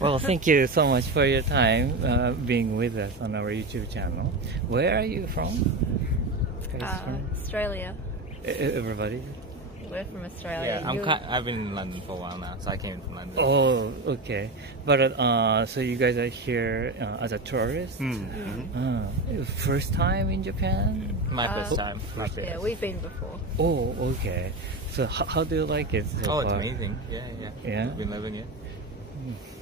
Well, thank you so much for your time being with us on our YouTube channel. Where are you from? Australia. Everybody? We're from Australia. Yeah, I've been in London for a while now, so I came from London. Oh, okay. But so you guys are here as a tourist? First time in Japan? My first time. Yeah, we've been before. Oh, okay. So how do you like it so It's far? amazing. Yeah. We've been loving it.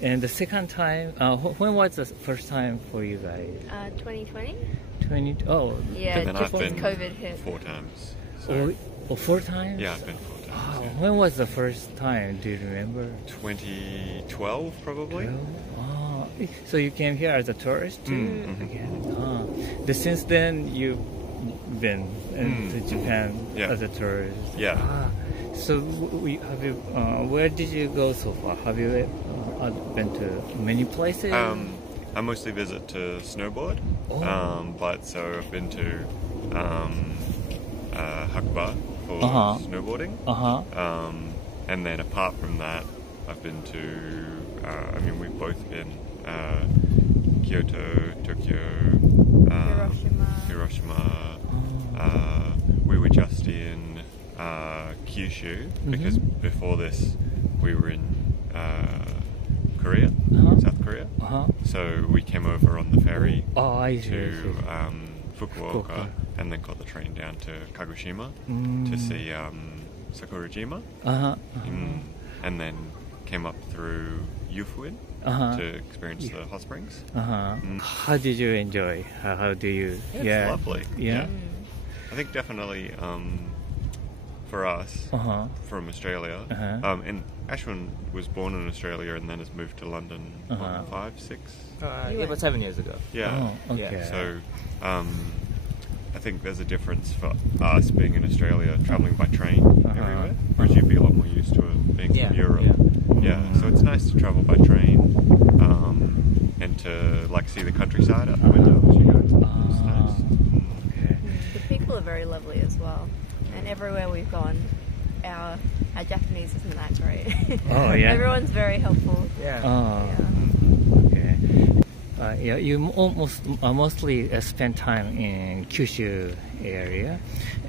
And the second time, when was the first time for you guys? 2020? Yeah, just I've been COVID hit. 4 times. So. Oh, 4 times? Yeah, I've been 4 times. Oh, Yeah. when was the first time? Do you remember? 2012, probably. Oh, so you came here as a tourist too? Since then, you've been to Japan as a tourist? Yeah. So where did you go so far? Have you been to many places? I mostly visit to snowboard. But so I've been to Hakuba for snowboarding. And then apart from that, I've been to, we've both been Kyoto, Tokyo, Hiroshima. We were just in Kyushu, because before this we were in Korea, South Korea. So we came over on the ferry to Fukuoka, and then got the train down to Kagoshima to see Sakurajima, and then came up through Yufuin to experience the hot springs. How did you enjoy? How do you? It's lovely. Yeah. I think definitely for us from Australia, and Ashwin was born in Australia and then has moved to London 5, 6. About 7 years ago. Yeah. Okay. So I think there's a difference for us being in Australia, travelling by train everywhere, whereas you'd be a lot more used to it being from Europe. So it's nice to travel by train and to see the countryside out the window as you go. It's nice. The people are very lovely as well, and everywhere we've gone, our Japanese isn't that great. Everyone's very helpful. You mostly spend time in Kyushu area,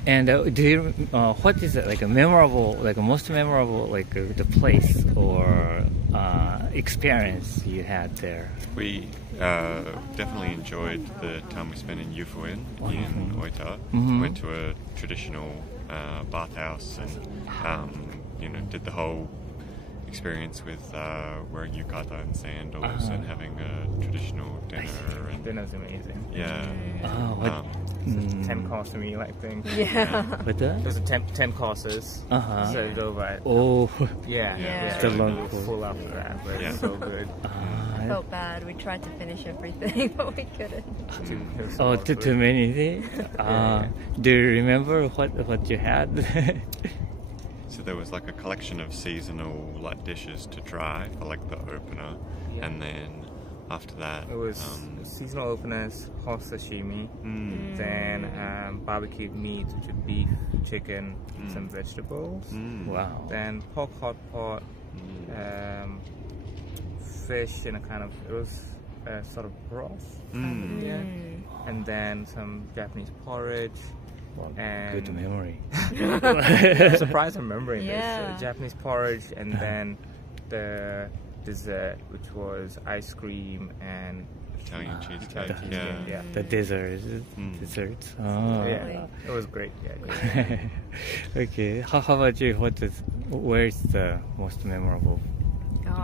and do you what is it a memorable, most memorable, the place or experience you had there? We definitely enjoyed the time we spent in Yufuin in Oita. Went to a traditional bathhouse and did the whole experience with wearing yukata and sandals and having a traditional dinner. And Dinner's amazing. Yeah. It's a 10 course meal, I think. What's that? It was 10 courses. So it was over at... The long full after that, but it's so good. I felt bad. We tried to finish everything, but we couldn't. Too many things? Do you remember what you had? So there was a collection of seasonal dishes to try for the opener, and then after that it was seasonal openers, hot sashimi, then barbecued meat, which is beef, chicken, some vegetables. Wow. Then pork hot pot, fish in a it was a sort of broth. And then some Japanese porridge. And good memory. I'm surprised I'm remembering this. Japanese porridge, and then the dessert, which was ice cream and Italian cheesecake. The desserts. It was great. Okay. How about you? Where's the most memorable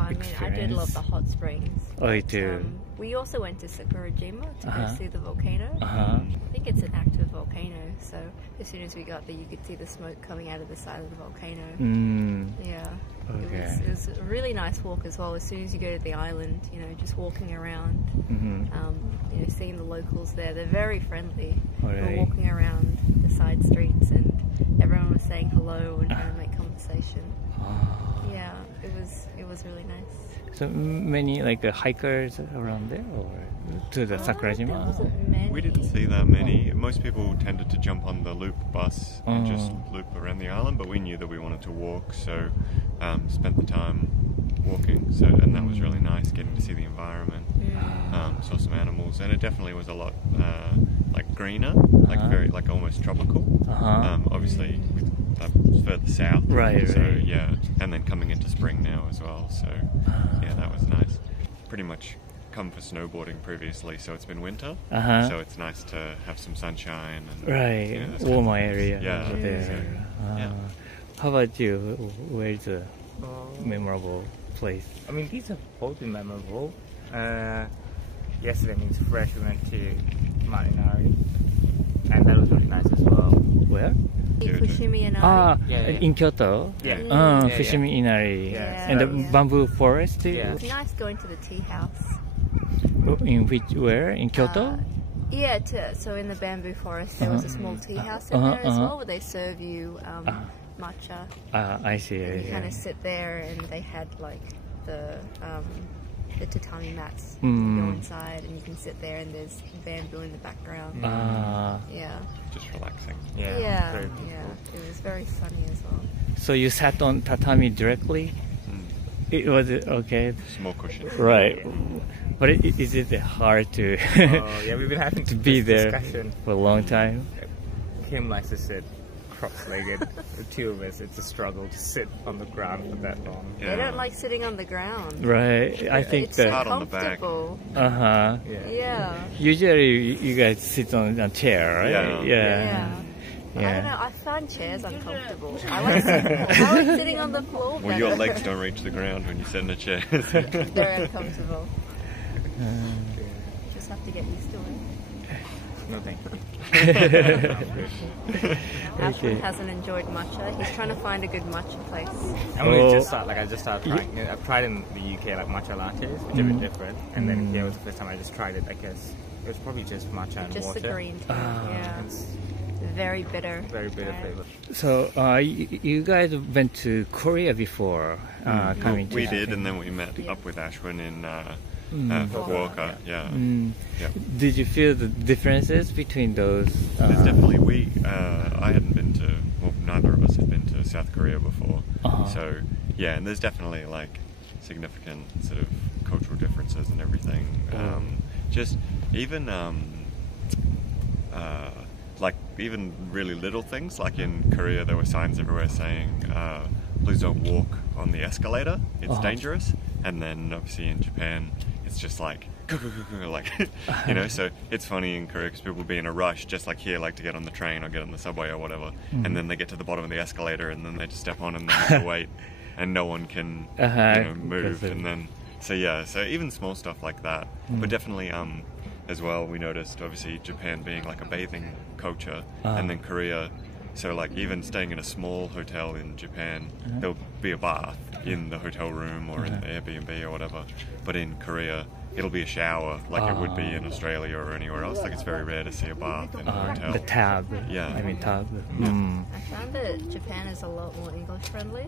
experience? I did love the hot springs. Oh, you do? We also went to Sakurajima to go see the volcano. Uh-huh. I think it's an active volcano, so as soon as we got there, you could see the smoke coming out of the side of the volcano. Yeah. Okay. It was a really nice walk as well. As soon as you go to the island, you know, just walking around, you know, seeing the locals there. They're very friendly. Really? We were walking around the side streets, and everyone was saying hello and trying to make conversation. Yeah, it was really nice. So many like hikers around there, or to the Sakurajima? There wasn't many. We didn't see that many. Most people tended to jump on the loop bus and just loop around the island, but we knew that we wanted to walk, so spent the time walking. So, and that was really nice, getting to see the environment. Saw some animals, and it definitely was a lot like greener, like very like almost tropical. Obviously, further south. Right. So yeah, and then coming into spring now as well. So yeah, that was nice. Pretty much come for snowboarding previously, so it's been winter. So it's nice to have some sunshine. And, right. Warmer area. Yeah. There. How about you? Where's a memorable place? I mean, these have both been memorable. Yesterday means fresh. We went to Marinari, and that was really nice as well. Where? Fushimi Inari. In Kyoto? Yeah. Fushimi Inari. Yeah. And the bamboo forest? Yeah. It's nice going to the tea house. Where? In Kyoto? So in the bamboo forest there was a small tea house in there as well, where they serve you matcha. I see. And you kind of sit there, and they had like the tatami mats. You go inside and you can sit there, and there's bamboo in the background. Just relaxing. Yeah. It was very funny as well. So you sat on tatami directly? It was okay. Small cushion. Right. But is it hard to we've been having to be there discussion for a long time? Kim likes to sit cross-legged. The two of us, it's a struggle to sit on the ground for that long. They don't like sitting on the ground. Right. I think it's that. so hard on the back. comfortable. Yeah. Usually you guys sit on a chair, right? Yeah. I don't know, I find chairs uncomfortable. I like sitting on the floor better. Well, your legs don't reach the ground when you sit in a chair. Very uncomfortable. Just have to get used to it. No, thank you. Ashwin hasn't enjoyed matcha. He's trying to find a good matcha place. I just started trying. I've tried in the UK like matcha lattes, which are a bit different, and then here was the first time I just tried it. I guess it was probably just matcha and just water. Just the green tea. It's very bitter. Very bitter flavor. So you guys went to Korea before coming to We Japan. did, and then we met up with Ashwin in Fukuoka. Did you feel the differences between those? There's definitely I hadn't been to. Well, neither of us had been to South Korea before. So yeah, and there's definitely like significant sort of cultural differences and everything. Just even like even really little things, like in Korea there were signs everywhere saying please don't walk on the escalator, it's dangerous. And then obviously in Japan it's just like like you know, so it's funny in Korea because people will be in a rush just like here, like to get on the train or get on the subway or whatever, and then they get to the bottom of the escalator and then they just step on and they have to wait and no one can you know, move, and then so even small stuff like that. But definitely as well, we noticed obviously Japan being like a bathing culture, and then Korea, so like even staying in a small hotel in Japan, there'll be a bath in the hotel room or in the Airbnb or whatever, but in Korea it'll be a shower like it would be in Australia or anywhere else. Like it's very rare to see a bath in a hotel. The tab. Yeah. I mean tab. I found that Japan is a lot more English friendly.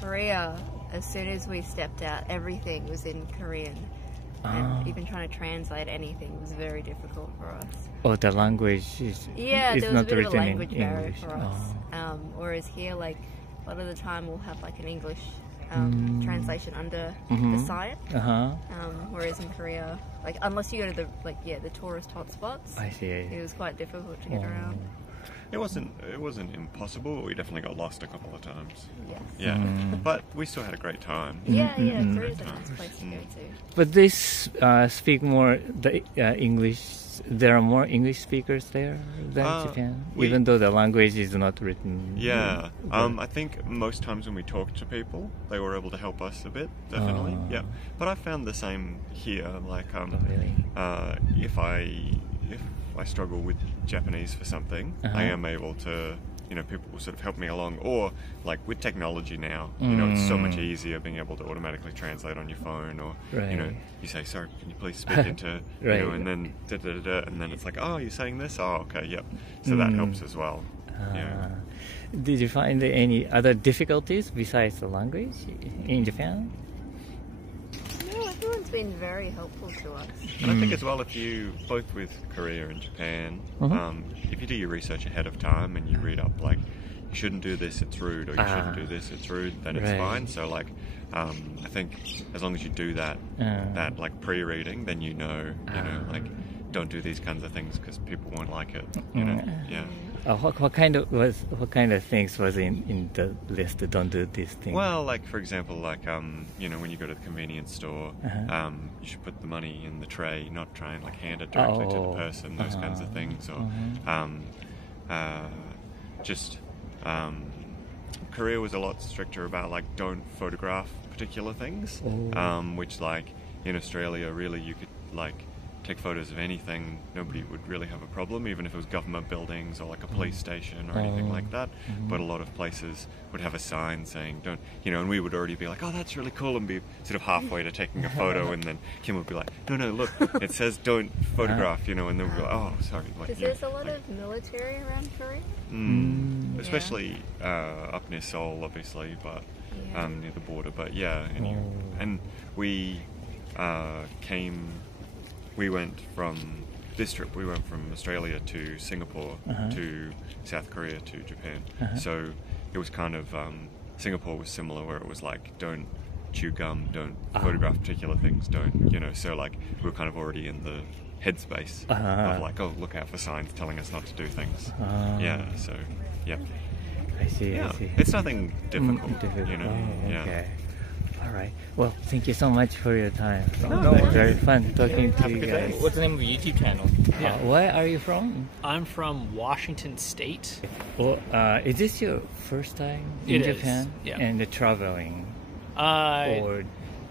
Korea, as soon as we stepped out, everything was in Korean. And even trying to translate anything was very difficult for us. The language is there was not a bit written of a language in barrier English. for us. Whereas here, like a lot of the time, we'll have like an English translation under the sign. Whereas in Korea, like unless you go to the tourist hotspots, I see. It was quite difficult to get around. It wasn't impossible. We definitely got lost a couple of times. Yes. Yeah, but we still had a great time. Korea's a nice place to go to. But they speak more the English. There are more English speakers there than Japan, even though the language is not written. Yeah, I think most times when we talked to people, they were able to help us a bit, definitely. Yeah, but I found the same here. Like, if I struggle with Japanese for something, I am able to, you know, people will sort of help me along. Or like with technology now, you know, it's so much easier being able to automatically translate on your phone, or you know, you say, sorry, can you please speak into, you know, and then and then it's like, oh, you're saying this, oh, okay, yep. So that helps as well. Did you find any other difficulties besides the language in Japan? No, everyone's been very helpful to us. And I think as well, if you, both with Korea and Japan, if you do your research ahead of time and you read up like, you shouldn't do this, it's rude, or you shouldn't do this, it's rude, then it's fine. So like, I think as long as you do that like pre-reading, then you know like don't do these kinds of things because people won't like it. Yeah. What kind of things was in the list? Don't do these things. Well, like for example, like when you go to the convenience store, you should put the money in the tray, not try and like hand it directly to the person. Those kinds of things, or Korea was a lot stricter about like don't photograph particular things, which like in Australia really you could like take photos of anything, nobody would really have a problem, even if it was government buildings or like a police station or anything like that. But a lot of places would have a sign saying don't, and we would already be like, oh, that's really cool, and be sort of halfway to taking a photo, and then Kim would be like, no, look, it says don't photograph, and then we'd be like, oh, sorry. Like, there's a lot of military around Korea? Especially up near Seoul, obviously, but near the border. But yeah, and we went from this trip. We went from Australia to Singapore to South Korea to Japan. So it was kind of Singapore was similar, where it was like don't chew gum, don't photograph particular things, don't So like we were kind of already in the headspace of like, oh, look out for signs telling us not to do things. Yeah. So yeah. I see. It's nothing difficult. Yeah. Okay. All right. Well, thank you so much for your time. No, very fun talking to you guys. What's the name of your YouTube channel? Where are you from? I'm from Washington State. Well, is this your first time in Japan? Yeah. And traveling?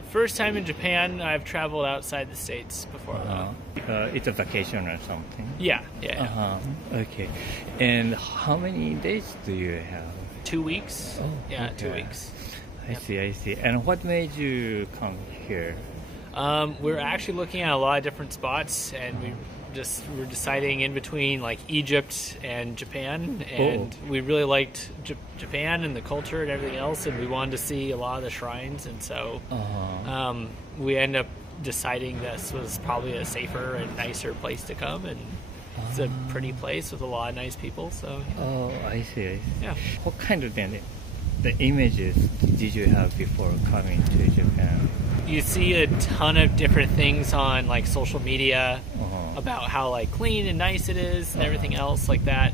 First time in Japan. I've traveled outside the States before. It's a vacation or something? Yeah. Okay. And how many days do you have? 2 weeks. Oh, yeah, okay. 2 weeks. I see. And what made you come here? We're actually looking at a lot of different spots, and we're deciding in between like Egypt and Japan, and we really liked Japan and the culture and everything else, and we wanted to see a lot of the shrines, and so we ended up deciding this was probably a safer and nicer place to come, and it's a pretty place with a lot of nice people. So I see. Yeah. What kind of the images did you have before coming to Japan? You see a ton of different things on like social media about how like clean and nice it is and everything else like that,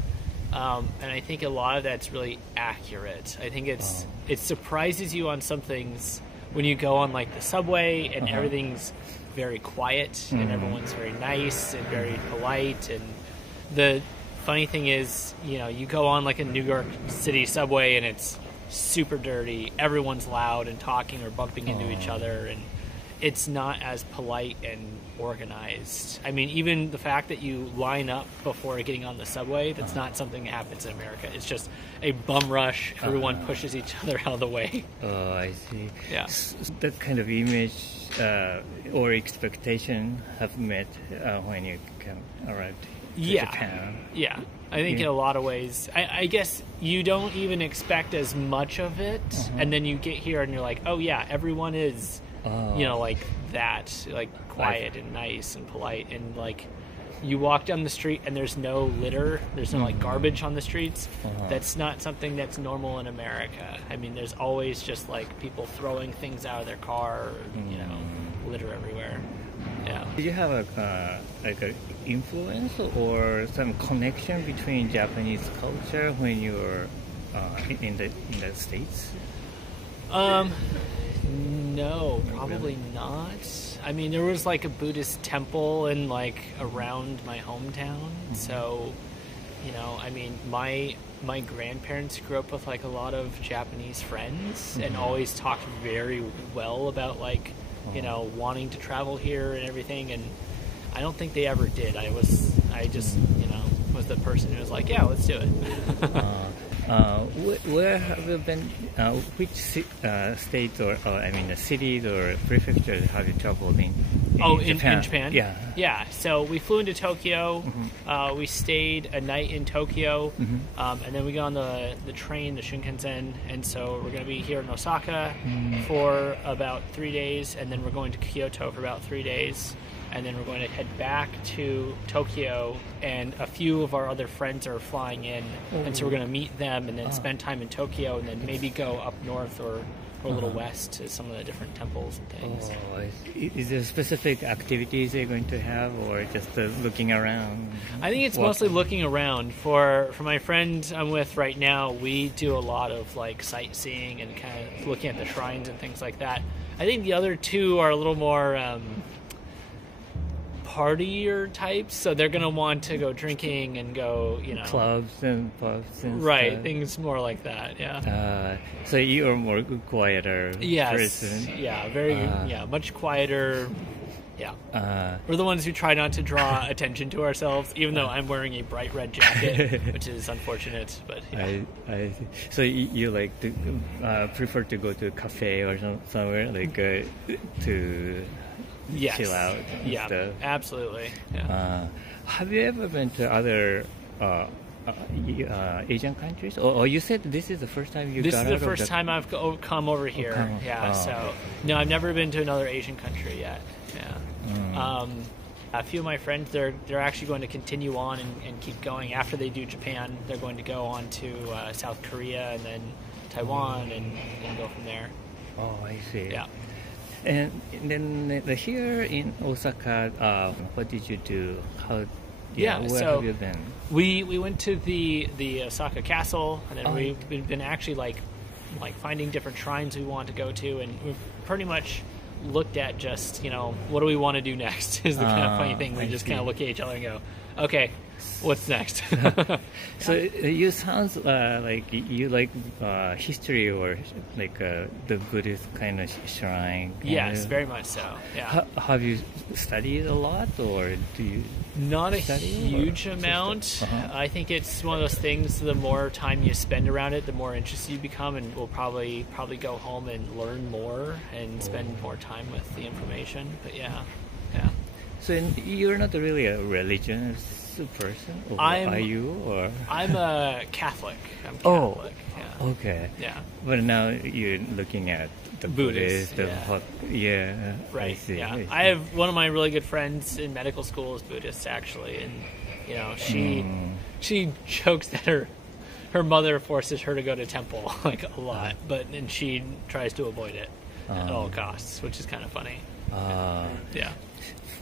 and I think a lot of that's really accurate. I think it surprises you on some things when you go on like the subway and everything's very quiet and everyone's very nice and very polite, and the funny thing is, you go on like a New York City subway and it's super dirty, everyone's loud and talking or bumping into each other, and it's not as polite and organized. I mean, even the fact that you line up before getting on the subway, that's not something that happens in America. It's just a bum rush, everyone pushes each other out of the way. Oh, I see. Yeah. That kind of image or expectation have met when you arrived to Japan. Yeah. I think in a lot of ways, I guess you don't even expect as much of it, and then you get here and you're like, oh yeah, everyone is, like that, like quiet and nice and polite, and like you walk down the street and there's no litter, there's no like garbage on the streets. That's not something that's normal in America. I mean, there's always just like people throwing things out of their car, or, litter everywhere. Yeah. Did you have a influence or some connection between Japanese culture when you were in the States? No, probably not. I mean, there was like a Buddhist temple in like around my hometown, so I mean, my grandparents grew up with like a lot of Japanese friends and always talked very well about like wanting to travel here and everything, and I don't think they ever did. I just was the person who was like, yeah, let's do it. Where have you been? Which states or the cities or prefectures have you traveled in? In Japan? Yeah. So we flew into Tokyo. We stayed a night in Tokyo, and then we got on the train, the Shinkansen, and so we're going to be here in Osaka for about 3 days, and then we're going to Kyoto for about 3 days, and then we're going to head back to Tokyo, and a few of our other friends are flying in, and so we're going to meet them and then spend time in Tokyo, and then maybe go up north or a little west to some of the different temples and things. Is there specific activities they're going to have, or just looking around? I think it's mostly looking around. For my friend I'm with right now, we do a lot of like sightseeing and kind of looking at the shrines and things like that. I think the other two are a little more partier types, so they're going to want to go drinking and go, clubs and pubs and right, stuff. Things more like that, yeah. So you're more quieter person. Yeah, very, much quieter. Yeah. We're the ones who try not to draw attention to ourselves, even though I'm wearing a bright red jacket, which is unfortunate, but yeah. So you like to prefer to go to a cafe or somewhere, like to chill out and stuff? Absolutely. Yeah. Have you ever been to other Asian countries? Or you said this is the first time you got out of This is the first time I've come over here. So no, I've never been to another Asian country yet. Yeah. A few of my friends, they're actually going to continue on and keep going. After they do Japan, they're going to go on to South Korea and then Taiwan and go from there. Oh, I see. Yeah. And then here in Osaka, what did you do? Where have you been? We went to the Osaka Castle, and then we've been actually like finding different shrines we want to go to, and we've pretty much looked at just, what do we want to do next is the kind of funny thing. We just kind of look at each other and go, okay, what's next? So you sound like you like history or like the Buddhist kind of shrine. Yes, very much so. Yeah. Have you studied a lot, or do you? Not a huge amount. I think it's one of those things, the more time you spend around it, the more interested you become, and we'll probably go home and learn more and spend more time with the information. But yeah. So you're not really a religious person, or are you? Or I'm a Catholic. I'm Catholic. Yeah. Okay. Yeah. But now you're looking at the Buddhist, right. I see. Yeah. I have one of my really good friends in medical school is Buddhist, actually, and she jokes that her mother forces her to go to temple like a lot, and she tries to avoid it at all costs, which is kind of funny. Yeah.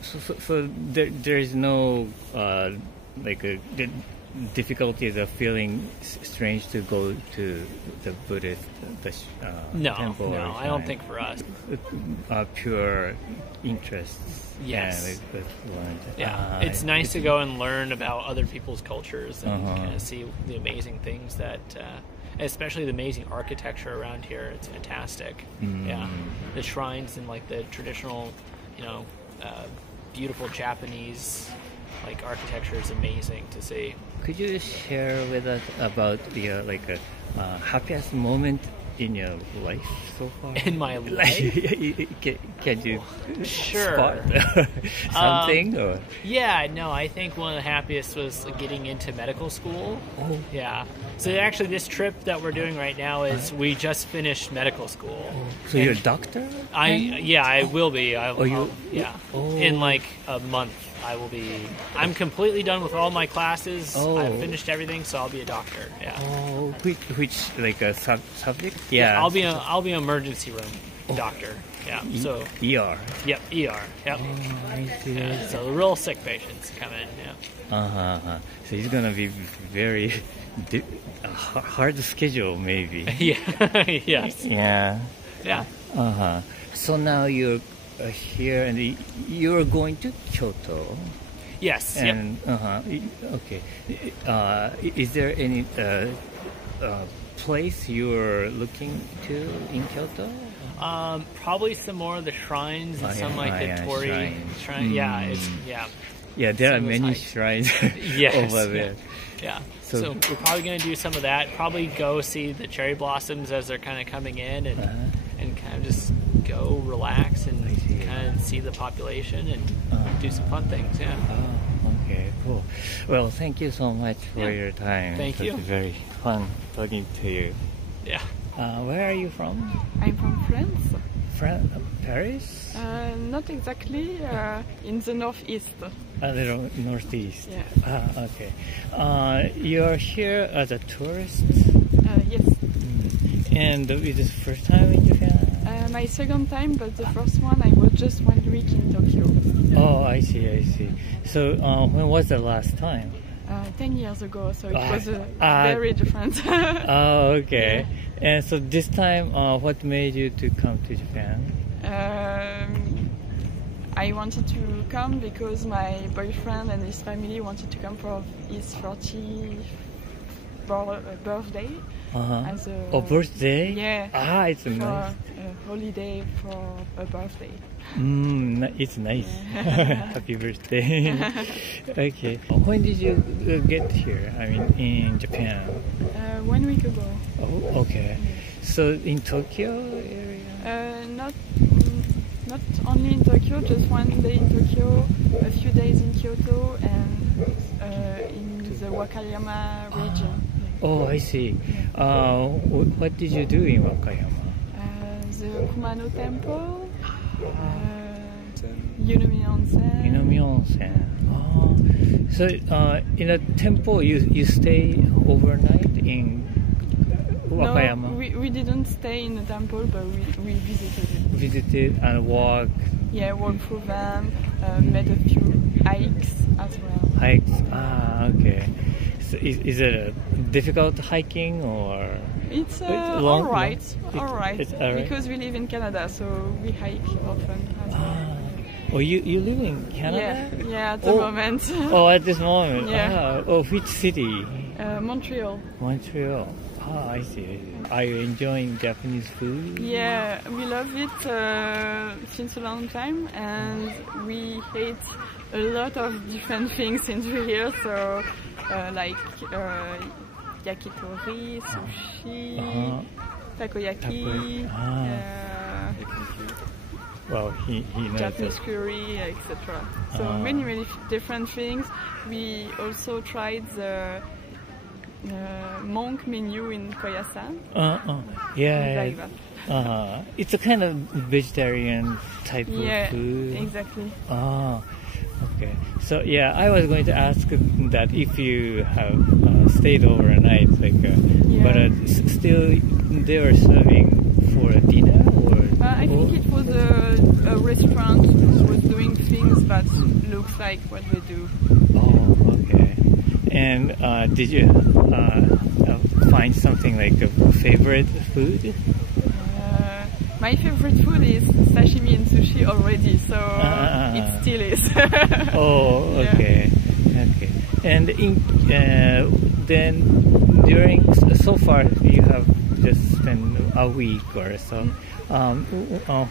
So there is no difficulties of feeling strange to go to the Buddhist temple? No, I don't think for us. Pure interest. Yes. It's nice to go and learn about other people's cultures and kind of see the amazing things that, especially the amazing architecture around here. It's fantastic. Yeah, the shrines and like the traditional, beautiful Japanese architecture is amazing to see. Could you share with us about your happiest moment in your life so far? In my life? Can you spot something? Or? Yeah, no, I think one of the happiest was getting into medical school. Oh. Yeah. So actually this trip that we're doing right now is we just finished medical school. So you're a doctor? I will be. In like a month. I will be. I'm completely done with all my classes. I've finished everything, so I'll be a doctor. Yeah. Oh, which subject? Yeah. I'll be an emergency room doctor. Yeah. So ER. Yep. ER. Yep. Oh, I see. Yeah, so the real sick patients come in. Yeah. So it's gonna be very hard schedule, maybe. Yeah. Yes. Yeah. Yeah. So now you're here, and you're going to Kyoto. Yes. And okay. Is there any place you're looking to in Kyoto? Probably some more of the shrines and some the Torii shrine. Yeah, there are many shrines over there. Yeah. So we're probably going to do some of that. Probably go see the cherry blossoms as they're kind of coming in, and kind of just go relax and kind of see the population and do some fun things. Yeah. Okay, cool. Well, thank you so much for your time. Thank you. It was very fun talking to you. Yeah. Where are you from? I'm from France. Paris? Not exactly. In the northeast. A little northeast. Yeah. Okay. You're here as a tourist? Yes. And is this first time in Japan? My second time, but the first one I was just 1 week in Tokyo. Oh, I see. So when was the last time? 10 years ago, so it was very different. Oh, okay. And so this time, what made you to come to Japan? I wanted to come because my boyfriend and his family wanted to come for his 40th birthday. As a birthday? Yeah. It's nice. A holiday for a birthday. It's nice. Happy birthday. Okay. When did you get here? I mean, in Japan? 1 week ago. Oh, okay. So in Tokyo area? Not only in Tokyo, just 1 day in Tokyo, a few days in Kyoto, and in the Wakayama region. Oh, I see. What did you do in Wakayama? The Kumano Temple, Yunomi Onsen. Yunomi Onsen. Oh. So in a temple, you stay overnight in Wakayama? No, we didn't stay in the temple, but we visited it. Visited and walked? Yeah, walked through them, made a few hikes as well. Hikes? Okay. So is it difficult hiking or? It's long, alright. It's alright. Because we live in Canada, so we hike often as well. Oh, you live in Canada? Yeah, at the moment. Oh, at this moment? Yeah. Oh, which city? Montreal. Montreal. Oh, I see. Are you enjoying Japanese food? Yeah, we love it since a long time, and we ate a lot of different things since we're here, so like yakitori, sushi, takoyaki, well, he knows Japanese curry, etc. So many different things. We also tried the monk menu in Koyasan. Yeah. It's a kind of vegetarian type of food. Yeah, exactly. Okay. So yeah, I was going to ask that if you have stayed overnight, like, but still they were serving for a dinner, or? I think it was a restaurant that was doing things that looks like what we do. Oh, okay. And did you find something like a favorite food? My favorite food is sashimi and sushi already, so it still is. Oh, okay. Yeah. Okay. And then during so far you have just spent a week or so.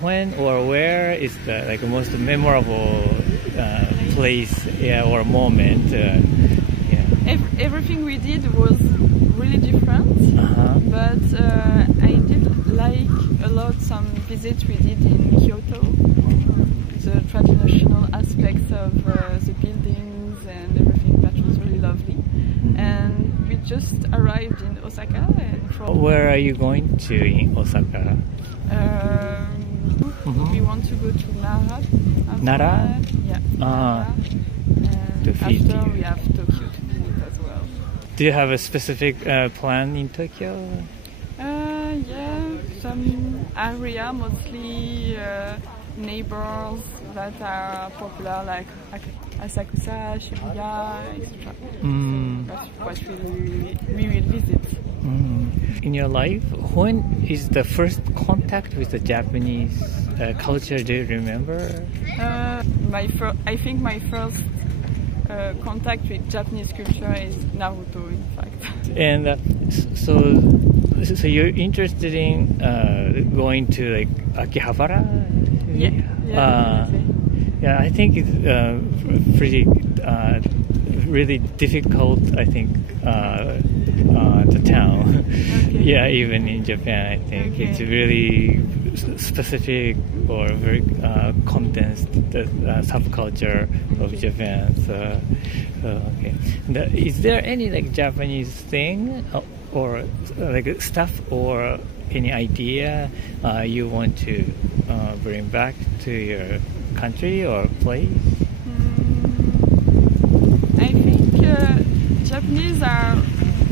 When or where is the most memorable place or moment? Everything we did was really different, but I did like a lot some visits we did in Kyoto, the traditional aspects of the buildings and everything. That was really lovely. And we just arrived in Osaka. And where are you going to in Osaka? We want to go to Nara. Nara? Yeah. Nara. And after we have Tokyo to visit as well. Do you have a specific plan in Tokyo? Yeah, some area, mostly neighbors that are popular, like Asakusa, Shibuya, etc. So that's what we will visit. In your life, when is the first contact with the Japanese culture? Do you remember? I think my first contact with Japanese culture is Naruto, in fact. And so you're interested in going to like Akihabara? Yeah, definitely. Yeah, I think it's pretty really difficult. I think the town. Okay. Yeah, even in Japan, I think it's really specific or very condensed subculture of Japan. So okay. Is there any like Japanese thing or like stuff or any idea you want to bring back to your country or place? I think Japanese are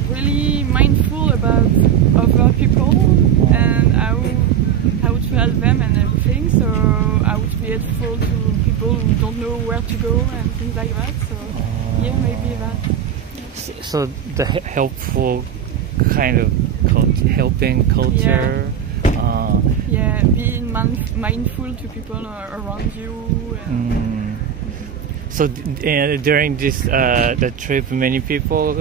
really mindful about other people and how to help them and everything. So how to be helpful to people who don't know where to go and things like that. So yeah, maybe that. So the helpful kind of helping culture. Yeah, being mindful to people around you. So during this the trip, many people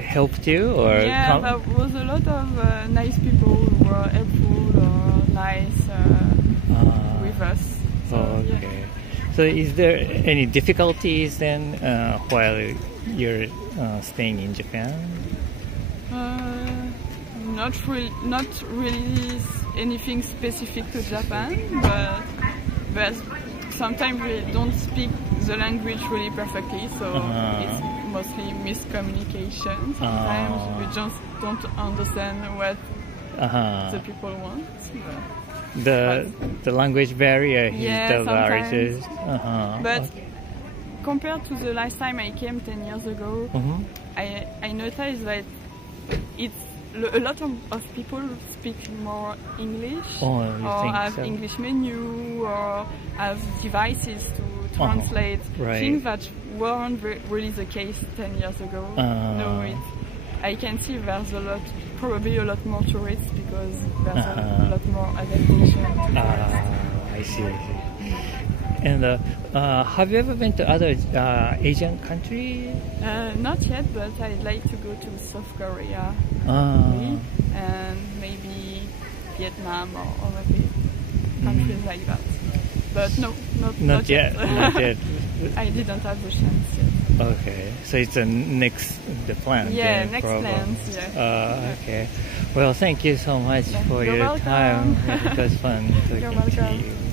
helped you, or yeah, there was a lot of nice people who were helpful or nice with us. So, okay. Yeah. So is there any difficulties then while you're staying in Japan? Not really anything specific to Japan, but sometimes we don't speak the language really perfectly, so it's mostly miscommunication. Sometimes we just don't understand what the people want. The language barrier is the largest. But compared to the last time I came 10 years ago, I noticed that it's a lot of people speak more English, or have English menu, or have devices to translate things that weren't really the case 10 years ago. No, I can see there's probably a lot more tourists because there's a lot more adaptation to tourists. I see. And have you ever been to other Asian countries? Not yet, but I'd like to go to South Korea and maybe Vietnam or other countries like that. But no, not yet. Not yet. I didn't have the chance yet. Okay, so it's the plan. Yeah, next plans. Yeah. Okay. Well, thank you so much for your welcome. time. It was fun talking to you.